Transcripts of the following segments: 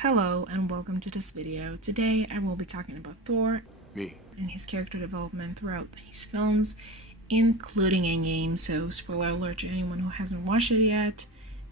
Hello and welcome to this video. Today I will be talking about Thor and his character development throughout his films, including Endgame, so spoiler alert to anyone who hasn't watched it yet.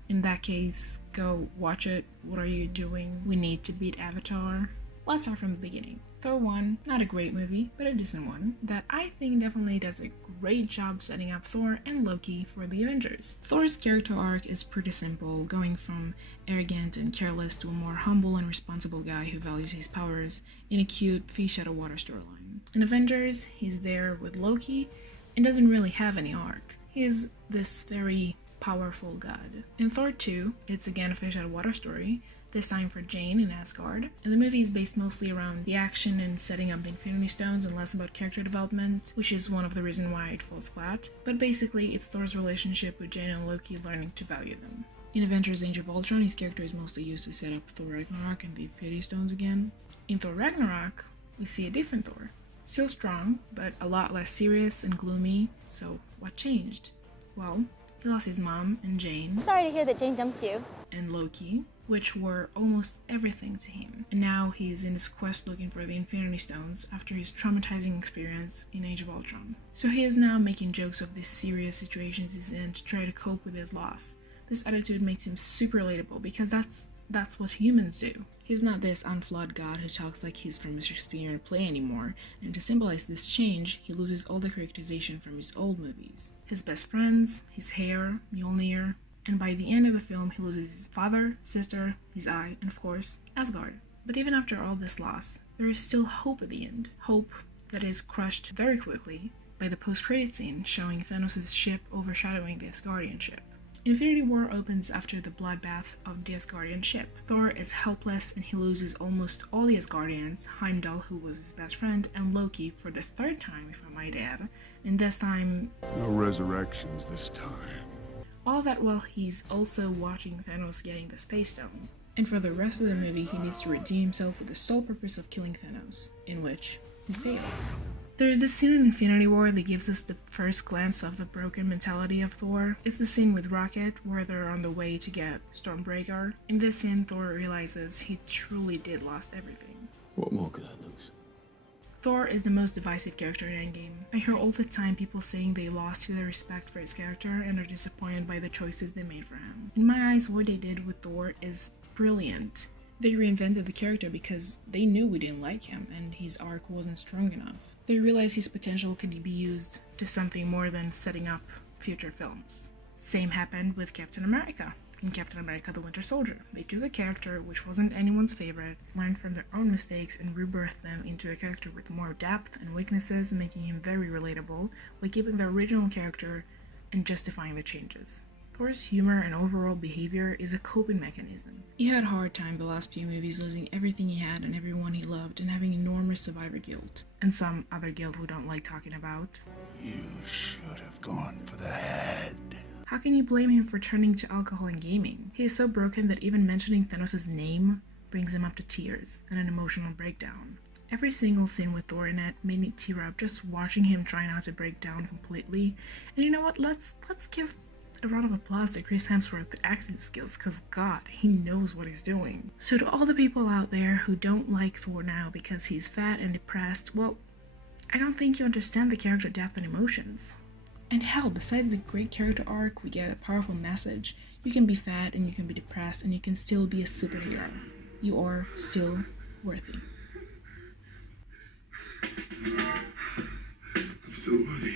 In that case, go watch it. What are you doing? We need to beat Avatar. Let's start from the beginning. Thor 1, not a great movie, but a decent one, that I think definitely does a great job setting up Thor and Loki for the Avengers. Thor's character arc is pretty simple, going from arrogant and careless to a more humble and responsible guy who values his powers in a cute fish out of water storyline. In Avengers, he's there with Loki and doesn't really have any arc. He's this very powerful god. In Thor 2, it's again a fish out of water story, this time for Jane in Asgard, and the movie is based mostly around the action and setting up the Infinity Stones and less about character development, which is one of the reasons why it falls flat, but basically it's Thor's relationship with Jane and Loki learning to value them. In Avengers Age of Ultron, his character is mostly used to set up Thor Ragnarok and the Infinity Stones again. In Thor Ragnarok, we see a different Thor. Still strong, but a lot less serious and gloomy, so what changed? Well, he lost his mom and Jane. Sorry to hear that Jane dumped you. And Loki, which were almost everything to him. And now he's in his quest looking for the Infinity Stones after his traumatizing experience in Age of Ultron. So he is now making jokes of these serious situations he's in to try to cope with his loss. This attitude makes him super relatable because that's what humans do. He's not this unflawed god who talks like he's from a Shakespearean play anymore, and to symbolize this change, he loses all the characterization from his old movies. His best friends, his hair, Mjolnir, and by the end of the film he loses his father, sister, his eye, and of course, Asgard. But even after all this loss, there is still hope at the end. Hope that is crushed very quickly by the post-credit scene showing Thanos' ship overshadowing the Asgardian ship. Infinity War opens after the bloodbath of the Asgardian ship. Thor is helpless and he loses almost all the Asgardians, Heimdall, who was his best friend, and Loki for the third time, if I might add, and this time... no resurrections this time. All that while he's also watching Thanos getting the Space Stone. And for the rest of the movie, he needs to redeem himself with the sole purpose of killing Thanos, in which he fails. There's this scene in Infinity War that gives us the first glance of the broken mentality of Thor. It's the scene with Rocket, where they're on the way to get Stormbreaker. In this scene, Thor realizes he truly did lost everything. What more could I lose? Thor is the most divisive character in Endgame. I hear all the time people saying they lost their respect for his character and are disappointed by the choices they made for him. In my eyes, what they did with Thor is brilliant. They reinvented the character because they knew we didn't like him and his arc wasn't strong enough. They realized his potential could be used to something more than setting up future films. Same happened with Captain America. In Captain America the Winter Soldier, they took a character which wasn't anyone's favorite, learned from their own mistakes, and rebirthed them into a character with more depth and weaknesses, making him very relatable, while keeping the original character and justifying the changes. Thor's humor and overall behavior is a coping mechanism. He had a hard time the last few movies, losing everything he had and everyone he loved, and having enormous survivor guilt. And some other guilt we don't like talking about. You should have gone for the head. How can you blame him for turning to alcohol and gaming? He is so broken that even mentioning Thanos' name brings him up to tears and an emotional breakdown. Every single scene with Thor in it made me tear up just watching him try not to break down completely. And you know what? Let's give a round of applause to Chris Hemsworth's acting skills, because God, he knows what he's doing. So to all the people out there who don't like Thor now because he's fat and depressed, well, I don't think you understand the character depth and emotions. And hell, besides the great character arc, we get a powerful message. You can be fat and you can be depressed and you can still be a superhero. You are still worthy. I'm still worthy.